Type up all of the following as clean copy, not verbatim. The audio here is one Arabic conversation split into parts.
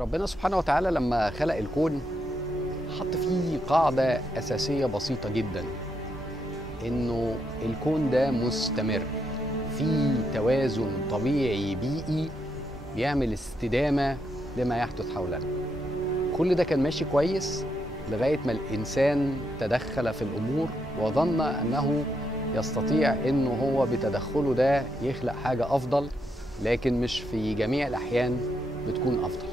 ربنا سبحانه وتعالى لما خلق الكون حط فيه قاعدة أساسية بسيطة جدا، إنه الكون ده مستمر في توازن طبيعي بيئي بيعمل استدامة لما يحدث حولنا. كل ده كان ماشي كويس لغاية ما الإنسان تدخل في الأمور وظن أنه يستطيع إنه هو بتدخله ده يخلق حاجة أفضل، لكن مش في جميع الأحيان بتكون أفضل.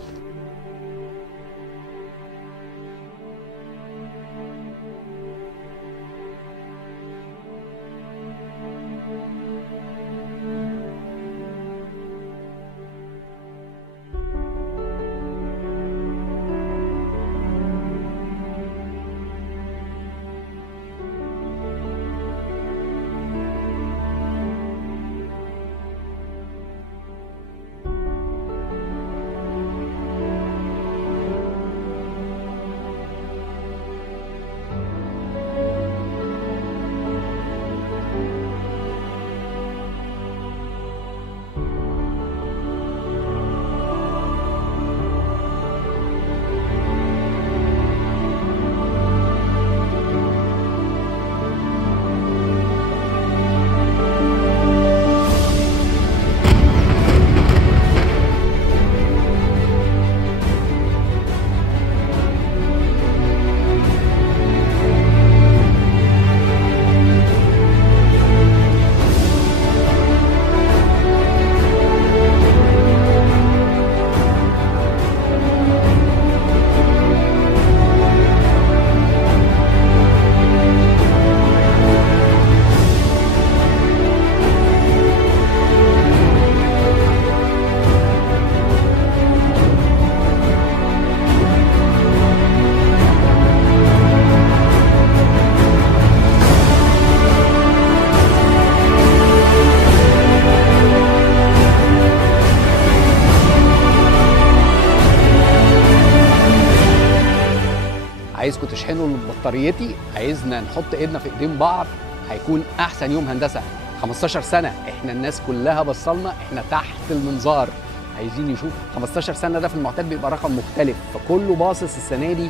عايزكم تشحنوا بطاريتي، عايزنا نحط ايدنا في ايدين بعض، هيكون احسن يوم هندسه. 15 سنه احنا الناس كلها بصلنا، احنا تحت المنظار عايزين يشوف 15 سنه ده في المعتاد بيبقى رقم مختلف، فكله باصص السنه دي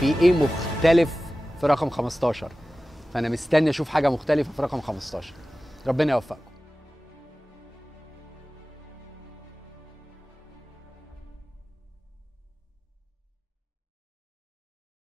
في ايه مختلف في رقم 15، فانا مستني اشوف حاجه مختلفه في رقم 15. ربنا يوفقكم.